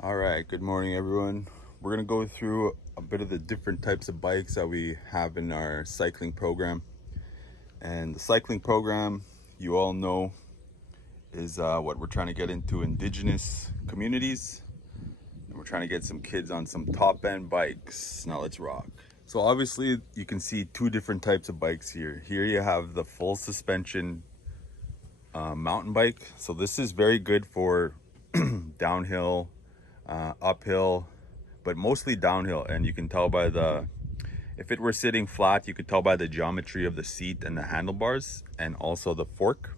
All right, good morning, everyone. We're going to go through a bit of the different types of bikes that we have in our cycling program. And the cycling program, you all know, is what we're trying to get into Indigenous communities. And we're trying to get some kids on some top end bikes. Now let's rock. So, obviously, you can see two different types of bikes here. Here you have the full suspension mountain bike. So, this is very good for downhill, uphill, but mostly downhill. And you can tell by if it were sitting flat, you could tell by the geometry of the seat and the handlebars and also the fork.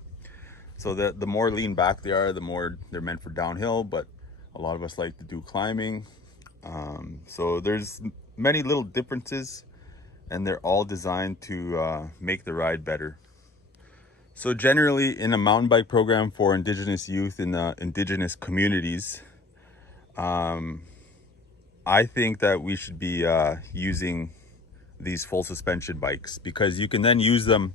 So the more lean back they are, the more they're meant for downhill, but a lot of us like to do climbing. So there's many little differences, and they're all designed to make the ride better. So generally, in a mountain bike program for Indigenous youth in the Indigenous communities, I think that we should be using these full suspension bikes because you can then use them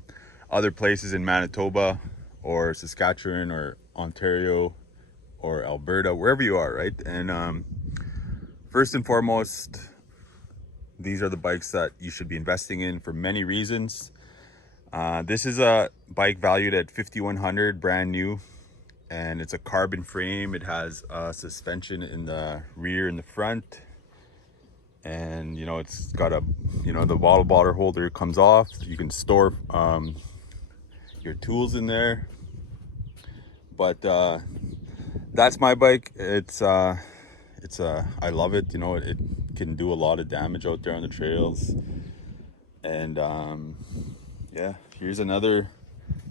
other places in Manitoba or Saskatchewan or Ontario or Alberta, wherever you are, right? And first and foremost, these are the bikes that you should be investing in for many reasons. This is a bike valued at $5,100, brand new, and it's a carbon frame. It has a suspension in the rear and the front, and it's got the bottle holder comes off. You can store your tools in there. But that's my bike. I love it. It can do a lot of damage out there on the trails. And yeah, here's another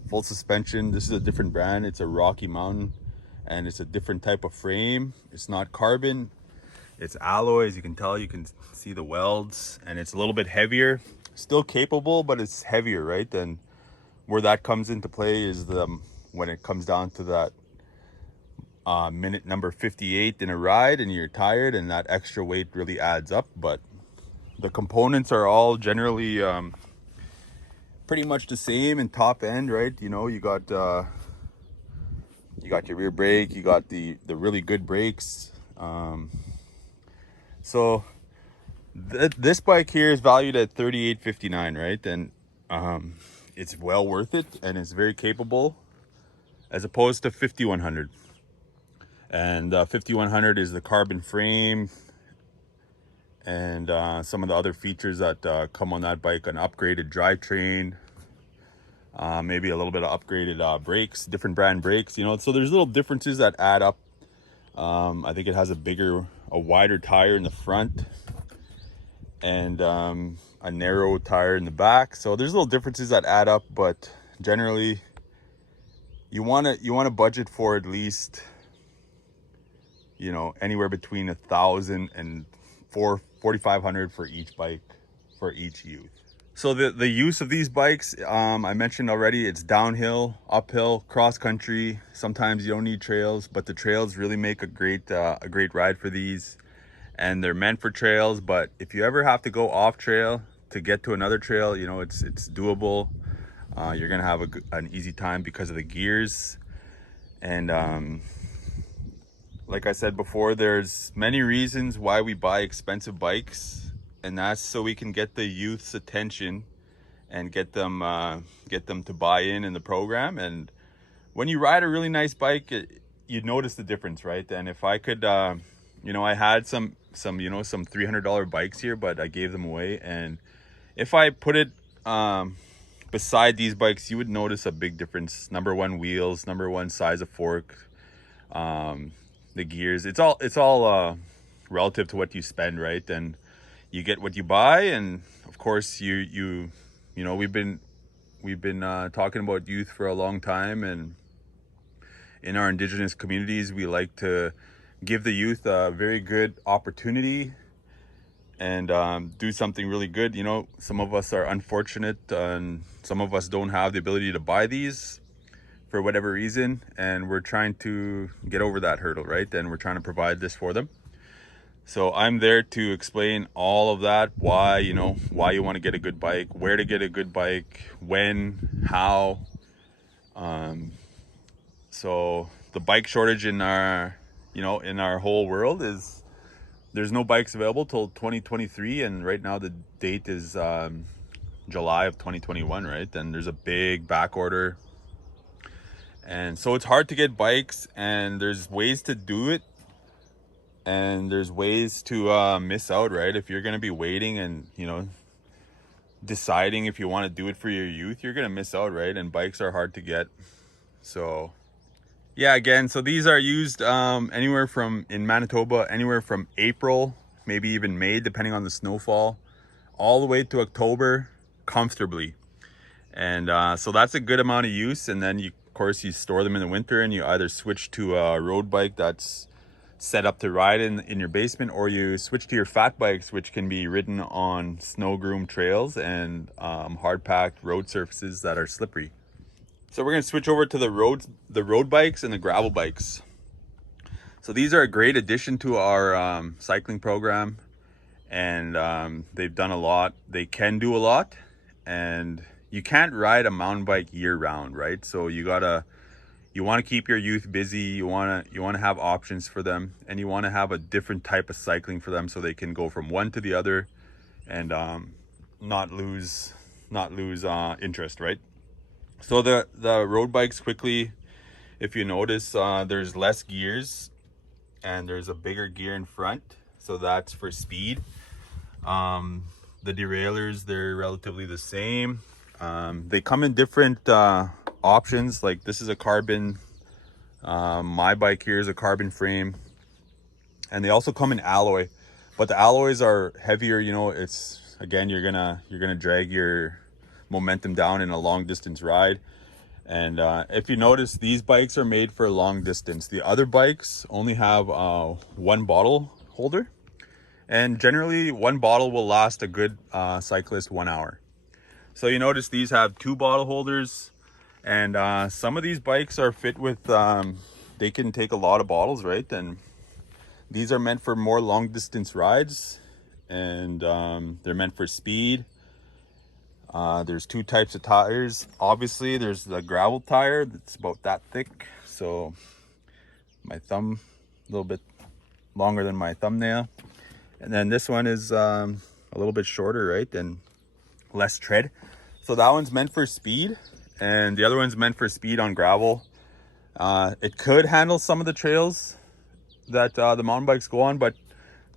full suspension. This is a different brand. It's a Rocky Mountain, and it's a different type of frame. It's not carbon, it's alloy. As you can tell, you can see the welds, and it's a little bit heavier. Still capable, but it's heavier, right? And where that comes into play is when it comes down to that minute number 58 in a ride and you're tired, and that extra weight really adds up. But the components are all generally pretty much the same in top end, right? You got your rear brake, you got the really good brakes. So this bike here is valued at $38.59, right? And it's well worth it, and it's very capable, as opposed to 5,100. And 5,100 is the carbon frame and some of the other features that come on that bike: an upgraded drivetrain, maybe a little bit of upgraded brakes, different brand brakes. So there's little differences that add up. I think it has a wider tire in the front, and a narrow tire in the back. So there's little differences that add up, but generally you want to budget for at least anywhere between 1,000 and 4,500 for each bike for each youth. So the use of these bikes, I mentioned already, it's downhill, uphill, cross country. Sometimes you don't need trails, but the trails really make a great ride for these, and they're meant for trails. But if you ever have to go off trail to get to another trail, it's doable. You're gonna have an easy time because of the gears. And like I said before, there's many reasons why we buy expensive bikes, and that's so we can get the youth's attention and get them to buy in the program. And when you ride a really nice bike, you notice the difference, right? And if I could, I had some $300 bikes here, but I gave them away. And if I put it beside these bikes, you would notice a big difference. Number one, wheels. Number one, size of fork. The gears. It's all relative to what you spend, right? And you get what you buy. And of course, we've been talking about youth for a long time, and in our Indigenous communities, we like to give the youth a very good opportunity and do something really good. Some of us are unfortunate, and some of us don't have the ability to buy these for whatever reason, and we're trying to get over that hurdle, right? And we're trying to provide this for them. So I'm there to explain all of that, why you want to get a good bike, where to get a good bike, when, how. So the bike shortage in our you know, in our whole world is there's no bikes available till 2023, and right now the date is July of 2021, right? And there's a big back order, and so it's hard to get bikes, and there's ways to do it, and there's ways to miss out, right? If you're going to be waiting and, you know, deciding if you want to do it for your youth, you're going to miss out, right? And bikes are hard to get. So yeah, again, so these are used anywhere from, in Manitoba, anywhere from April, maybe even May, depending on the snowfall, all the way to October comfortably. And so that's a good amount of use. And then you, of course, you store them in the winter, and you either switch to a road bike that's set up to ride in your basement, or you switch to your fat bikes, which can be ridden on snow groomed trails and hard packed road surfaces that are slippery. So we're going to switch over to the road bikes and the gravel bikes. So these are a great addition to our cycling program, and they've done a lot. They can do a lot, and you can't ride a mountain bike year round, right? So you want to keep your youth busy. You want to have options for them, and you want to have a different type of cycling for them so they can go from one to the other and not lose interest, right? So the road bikes, quickly, if you notice, there's less gears and there's a bigger gear in front. So that's for speed. The derailleurs, they're relatively the same. They come in different options. Like this is a carbon, my bike here is a carbon frame. And they also come in alloy. But the alloys are heavier, you know, it's, again, you're gonna drag your momentum down in a long distance ride. And if you notice, these bikes are made for long distance. The other bikes only have one bottle holder, and generally one bottle will last a good cyclist 1 hour. So you notice these have two bottle holders, and some of these bikes are fit with they can take a lot of bottles, right? And these are meant for more long distance rides, and they're meant for speed. There's two types of tires. Obviously, there's the gravel tire that's about that thick. So my thumb, a little bit longer than my thumbnail. And then this one is a little bit shorter, right? And less tread. So that one's meant for speed, and the other one's meant for speed on gravel. It could handle some of the trails that the mountain bikes go on, but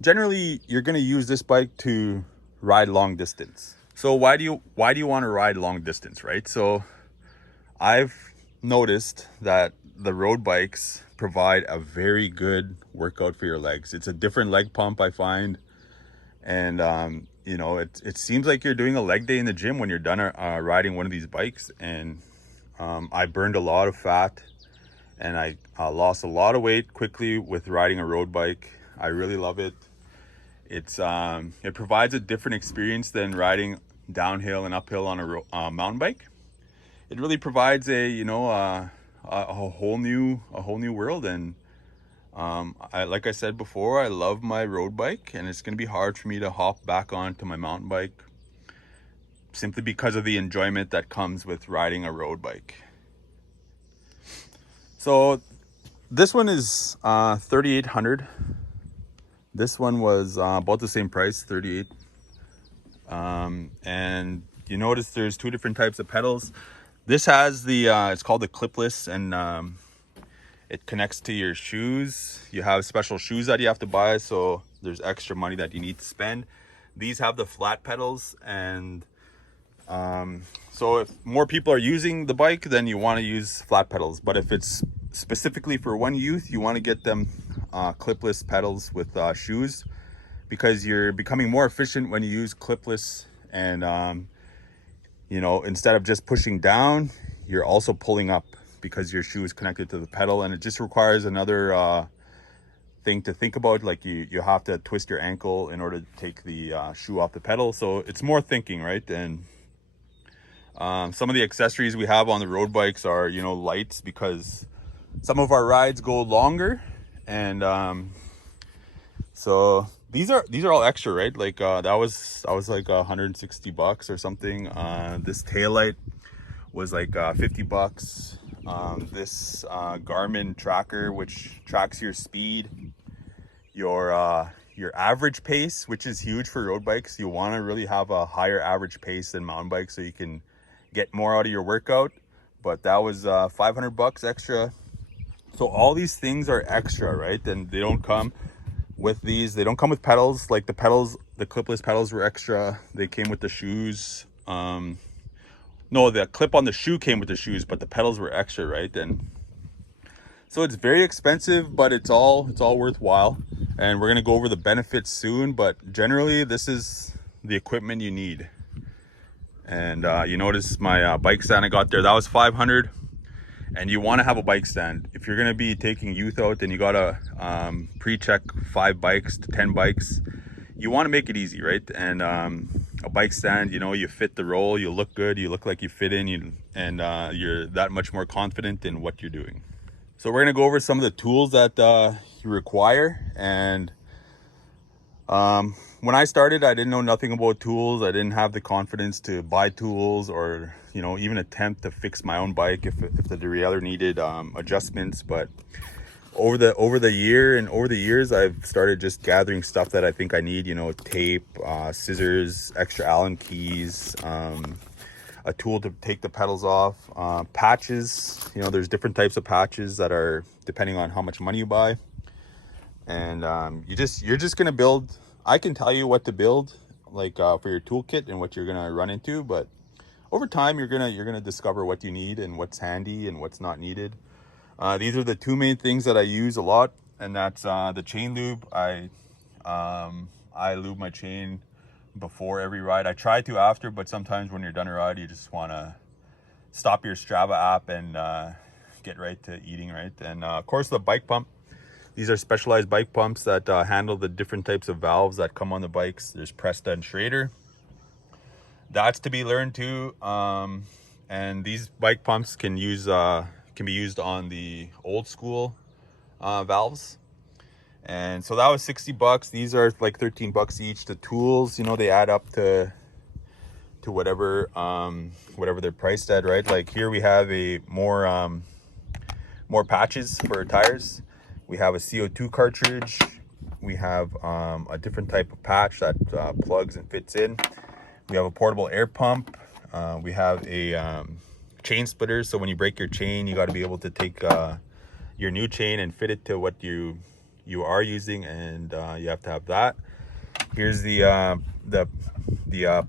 generally you're going to use this bike to ride long distance. So why do you want to ride long distance, right? So I've noticed that the road bikes provide a very good workout for your legs. It's a different leg pump, I find. And you know, it seems like you're doing a leg day in the gym when you're done riding one of these bikes. And I burned a lot of fat, and I lost a lot of weight quickly with riding a road bike. I really love it. It provides a different experience than riding downhill and uphill on a mountain bike. It really provides a whole new world. And like I said before, I love my road bike, and it's going to be hard for me to hop back onto my mountain bike simply because of the enjoyment that comes with riding a road bike. So this one is $3,800. This one was about the same price, $38. And you notice there's two different types of pedals. This has the it's called the clipless, and it connects to your shoes. You have special shoes that you have to buy, so there's extra money that you need to spend. These have the flat pedals, and so if more people are using the bike, then you want to use flat pedals. But if it's specifically for one youth, you want to get them clipless pedals with shoes, because you're becoming more efficient when you use clipless. And you know, instead of just pushing down, you're also pulling up because your shoe is connected to the pedal, and it just requires another thing to think about. Like you have to twist your ankle in order to take the shoe off the pedal. So it's more thinking, right? And some of the accessories we have on the road bikes are, you know, lights, because some of our rides go longer. And so these are all extra, right? Like that was like $160 or something. This taillight was like $50. This Garmin tracker, which tracks your speed, your average pace, which is huge for road bikes. You want to really have a higher average pace than mountain bikes so you can get more out of your workout. But that was $500 extra. So all these things are extra, right? And they don't come with these. They don't come with pedals. Like the pedals, the clipless pedals were extra. They came with the shoes. No, the clip on the shoe came with the shoes, but the pedals were extra, right? And so it's very expensive, but it's all worthwhile. And we're gonna go over the benefits soon, but generally this is the equipment you need. And you notice my bike stand I got there, that was $500. And you want to have a bike stand. If you're going to be taking youth out, then you got to pre-check 5 bikes to 10 bikes. You want to make it easy, right? And a bike stand, you know, you fit the role, you look good, you look like you fit in, and you're that much more confident in what you're doing. So we're going to go over some of the tools that you require. And when I started, I didn't know nothing about tools. I didn't have the confidence to buy tools or, you know, even attempt to fix my own bike if the derailleur needed adjustments. But over the years, I've started just gathering stuff that I think I need. You know, tape, scissors, extra Allen keys, a tool to take the pedals off, patches. You know, there's different types of patches that are depending on how much money you buy. And you're just gonna build. I can tell you what to build, like for your toolkit and what you're gonna run into, but over time you're gonna discover what you need and what's handy and what's not needed. These are the 2 main things that I use a lot, and that's the chain lube. I lube my chain before every ride. I try to after, but sometimes when you're done a ride, you just want to stop your Strava app and get right to eating, right? And of course the bike pump. These are specialized bike pumps that handle the different types of valves that come on the bikes. There's Presta and Schrader. That's to be learned too. And these bike pumps can be used on the old school valves. And so that was $60. These are like $13 each. The tools, you know, they add up to whatever they're priced at, right? Like here we have a more patches for tires. We have a CO2 cartridge. We have a different type of patch that plugs and fits in. We have a portable air pump. We have a chain splitter. So when you break your chain, you got to be able to take your new chain and fit it to what you are using, and you have to have that. Here's the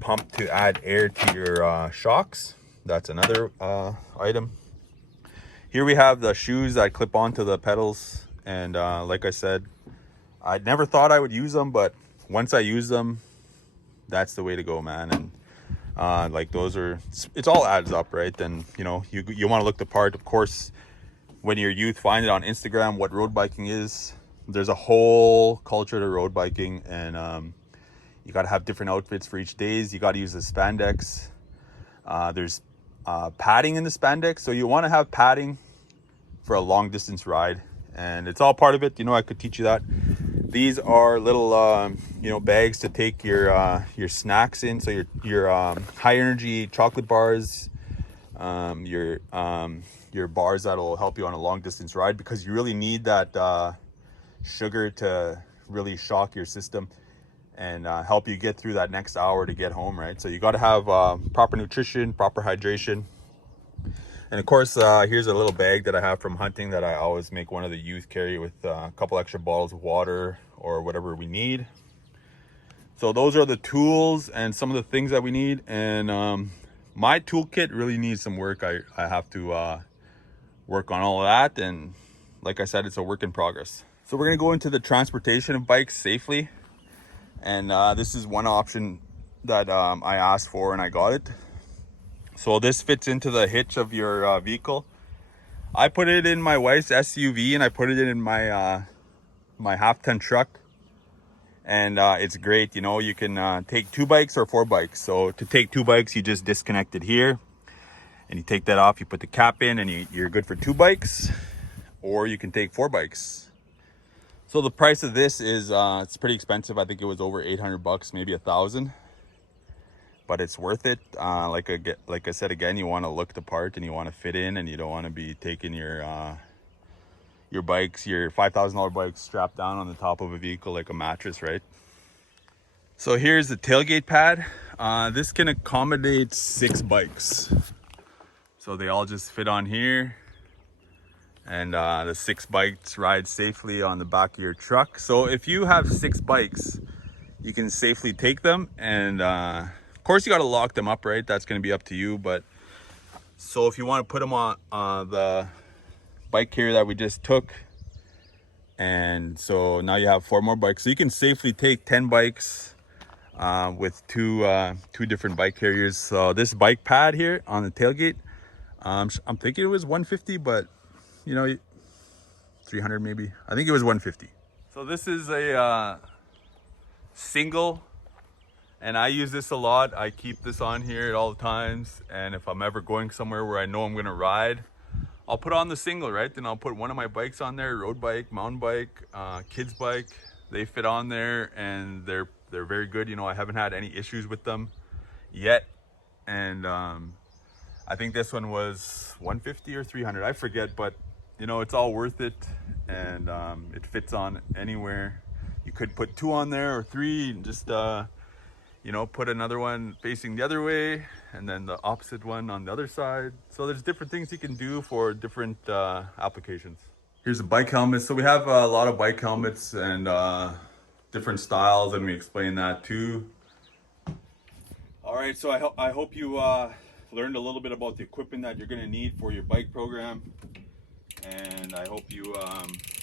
pump to add air to your shocks. That's another item. Here we have the shoes that clip onto the pedals. And like I said, I never thought I would use them, but once I use them, that's the way to go, man. And like it's all adds up, right? And you know, you want to look the part. Of course, when your youth find it on Instagram what road biking is, there's a whole culture to road biking, and you got to have different outfits for each days. You got to use the spandex. There's padding in the spandex, so you want to have padding for a long distance ride. And it's all part of it. You know, I could teach you that. These are little, you know, bags to take your snacks in. So your high energy chocolate bars, your bars that'll help you on a long distance ride, because you really need that sugar to really shock your system and help you get through that next hour to get home, right? So you got to have proper nutrition, proper hydration. And of course, here's a little bag that I have from hunting that I always make one of the youth carry with a couple extra bottles of water or whatever we need. So those are the tools and some of the things that we need. And my toolkit really needs some work. I have to work on all of that. And like I said, it's a work in progress. So we're gonna go into the transportation of bikes safely. And this is one option that I asked for and I got it. So this fits into the hitch of your vehicle. I put it in my wife's SUV and I put it in my my half-ton truck, and it's great. You know, you can take 2 bikes or 4 bikes. So to take 2 bikes, you just disconnect it here and you take that off, you put the cap in, and you're good for 2 bikes. Or you can take 4 bikes. So the price of this is it's pretty expensive. I think it was over $800, maybe $1,000. but it's worth it. Like I said again, you want to look the part and you want to fit in, and you don't want to be taking your bikes, your $5,000 bikes, strapped down on the top of a vehicle like a mattress, right? So here's the tailgate pad. This can accommodate 6 bikes, so they all just fit on here, and the 6 bikes ride safely on the back of your truck. So if you have 6 bikes, you can safely take them, and of course you got to lock them up, right? That's going to be up to you. But so if you want to put them on the bike carrier that we just took, and so now you have 4 more bikes, so you can safely take 10 bikes with two different bike carriers. So this bike pad here on the tailgate, I'm thinking it was 150, but you know, 300 maybe. I think it was 150. So this is a single, and I use this a lot. I keep this on here at all times, and if I'm ever going somewhere where I know I'm gonna ride, I'll put on the single, right? Then I'll put one of my bikes on there, road bike, mountain bike, kids bike. They fit on there, and they're very good. You know, I haven't had any issues with them yet. And I think this one was 150 or 300, I forget, but you know, it's all worth it, and it fits on anywhere. You could put 2 on there or 3, and just you know, put another one facing the other way, and then the opposite one on the other side. So there's different things you can do for different applications. Here's a bike helmet. So we have a lot of bike helmets and different styles, and we explain that too. All right, so I hope you learned a little bit about the equipment that you're going to need for your bike program, and I hope you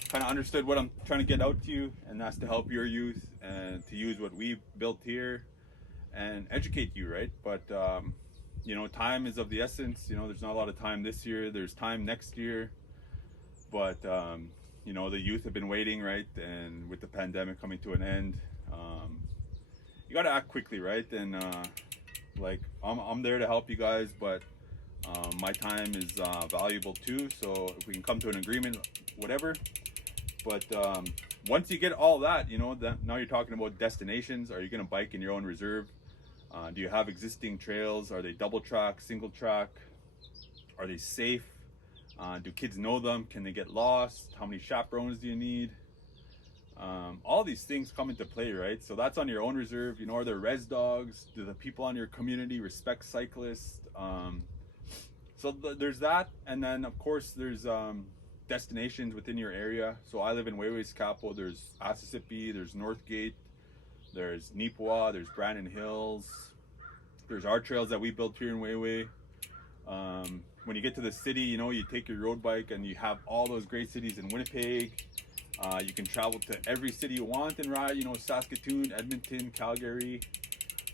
kind of understood what I'm trying to get out to you, and that's to help your youth and to use what we built here and educate you, right? But you know, time is of the essence. You know, there's not a lot of time this year. There's time next year, but you know, the youth have been waiting, right? And with the pandemic coming to an end, you got to act quickly, right? And like I'm there to help you guys, but my time is valuable too. So if we can come to an agreement, whatever. But once you get all that, you know, now you're talking about destinations. Are you going to bike in your own reserve? Do you have existing trails? Are they double track, single track? Are they safe? Do kids know them? Can they get lost? How many chaperones do you need? All these things come into play, right? So that's on your own reserve. You know, are there res dogs? Do the people on your community respect cyclists? So there's that, and then of course there's destinations within your area. So I live in Wayway's-Capo. There's Assisipi, there's Northgate, there's Nipawin, there's Brandon Hills. There's our trails that we built here in Wayway. When you get to the city, you know, you take your road bike and you have all those great cities in Winnipeg. You can travel to every city you want and ride, you know, Saskatoon, Edmonton, Calgary.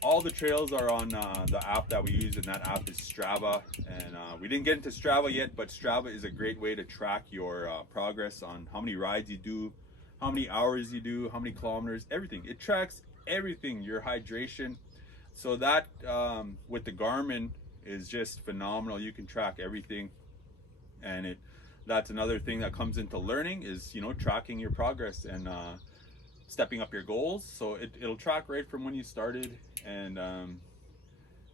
All the trails are on the app that we use, and that app is Strava. And we didn't get into Strava yet, but Strava is a great way to track your progress on how many rides you do, how many hours you do, how many kilometers, everything. It tracks everything, your hydration. So that with the Garmin is just phenomenal. You can track everything, and that's another thing that comes into learning is, you know, tracking your progress and stepping up your goals. So it'll track right from when you started, and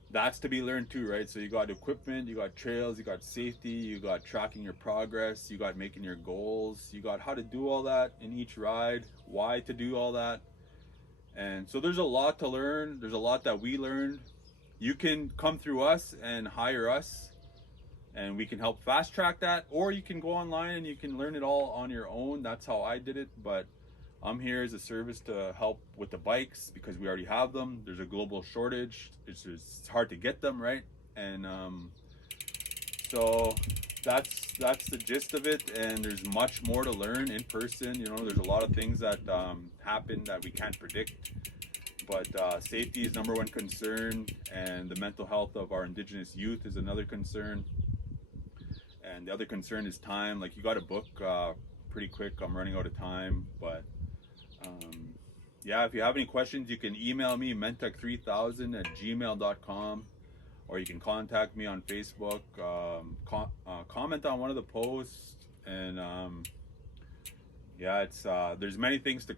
that's to be learned too, right? So you got equipment, you got trails, you got safety, you got tracking your progress, you got making your goals, you got how to do all that in each ride, why to do all that. And so there's a lot to learn. There's a lot that we learned. You can come through us and hire us, and we can help fast track that, or you can go online and you can learn it all on your own. That's how I did it. But I'm here as a service to help with the bikes because we already have them. There's a global shortage. It's hard to get them, right? And so that's the gist of it. And there's much more to learn in person. You know, there's a lot of things that happen that we can't predict. But safety is number one concern, and the mental health of our Indigenous youth is another concern. And the other concern is time. Like, you got to book pretty quick. I'm running out of time, but yeah, if you have any questions, you can email me mentech3000@gmail.com, or you can contact me on Facebook, comment on one of the posts, and yeah, it's there's many things to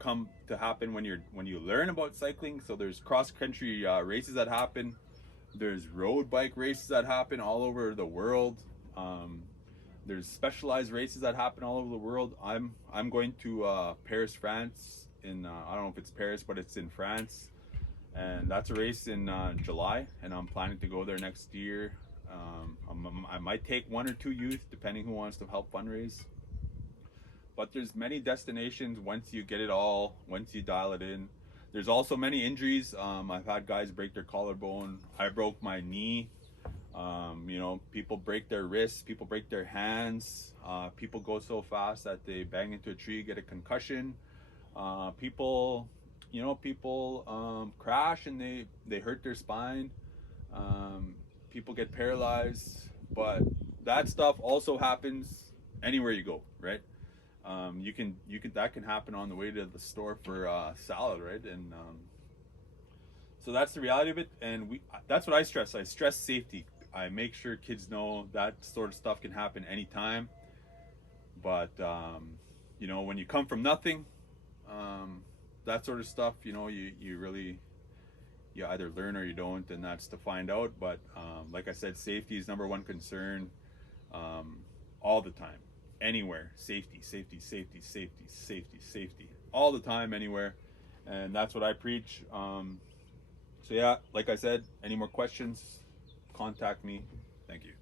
happen when you learn about cycling. So there's cross country races that happen. There's road bike races that happen all over the world. Um, there's specialized races that happen all over the world. I'm going to Paris, France. In I don't know if it's Paris, but it's in France, and that's a race in July. And I'm planning to go there next year. I might take one or two youth, depending who wants to help fundraise. But there's many destinations once you get it all, once you dial it in. There's also many injuries. I've had guys break their collarbone. I broke my knee. You know, people break their wrists, people break their hands. People go so fast that they bang into a tree, get a concussion. People, you know, people crash and they hurt their spine. Um, People get paralyzed, but that stuff also happens anywhere you go, right? You can that can happen on the way to the store for salad, right? And so that's the reality of it. And that's what I stress. I stress safety. I make sure kids know that sort of stuff can happen anytime. But you know, when you come from nothing, that sort of stuff, you know, you really, you either learn or you don't, and that's to find out. But like I said, safety is number one concern, all the time, anywhere. Safety, safety, safety, safety, safety, safety, all the time, anywhere, and that's what I preach. So yeah, like I said, any more questions, contact me. Thank you.